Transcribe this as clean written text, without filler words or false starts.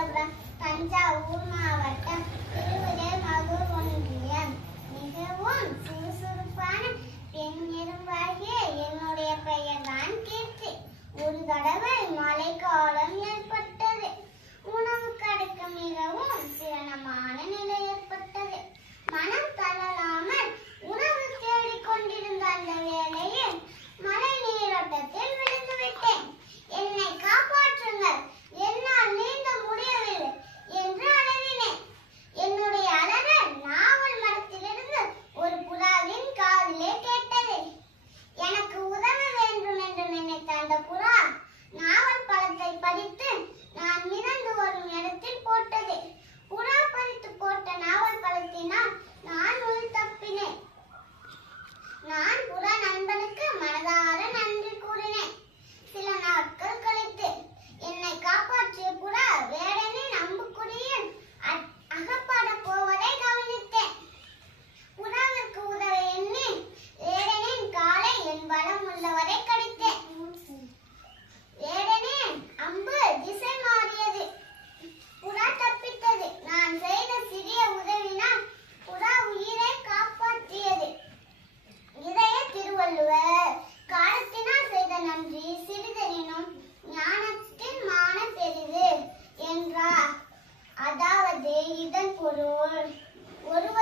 ராமநாதபுரம் தஞ்சாவூர் மாவட்டம் திருவிடைமருதூர் ஒன்றியம். மிகவும் சுறுசுறுப்பான பெண் எறும்பாகிய என்னுடைய பெயர் தான் கீர்த்தி. ஒரு தடவை மழைக்காலம் ஏற்பட்டது. உணவு கிடைக்க மிகவும் சிரமமான நிலை ஏற்பட்டது. மனம் தளராமல் உணவு தேடிக்கொண்டிருந்த அந்த வேளையில் மழை நீரோட்டத்தில் விழுந்து விட்டேன். என்னை காப்பாற்றுங்கள், என்னால் நீந்த முடியவில்லை என்று அலறினேன். என்னுடைய அலறல் நாவல் மரத்திலிருந்து ஒரு புறாவின் காதிலே கேட்டது. எனக்கு உதவ வேண்டும் என்று நினைத்த அந்த புறா நாவல் பழத்தை பறித்து நான் மிதந்து வரும் இடத்தில் போட்டது. புறா பறித்து போட்ட நாவல் பழத்தினால் நான் உயிர் தப்பினேன். நான் புறா நண்பனுக்கு மனதார நன்றி கூறினேன். சில நாட்கள் கழித்து என்னை காப்பாற்றிய புறா வேடனின் அம்புக்குறியில் அகப்பட போவதை கவனித்தேன். புறாவிற்கு உதவ எண்ணி வேடனின் காலை என் பலம் உள்ளவரை கடித்தேன். வேடனின் அம்பு திசை மாறியது. புறா தப்பித்தது. நான் செய்த சிறிய உதவினால் புறா உயிரை காப்பாற்றியது. இதய திருவள்ளுவர் காலத்தினால் செய்த நன்றி சிறிதெனினும் ஞானத்தின் மான பெரிது என்றார். அதாவது இதன் பொருள், ஒருவர்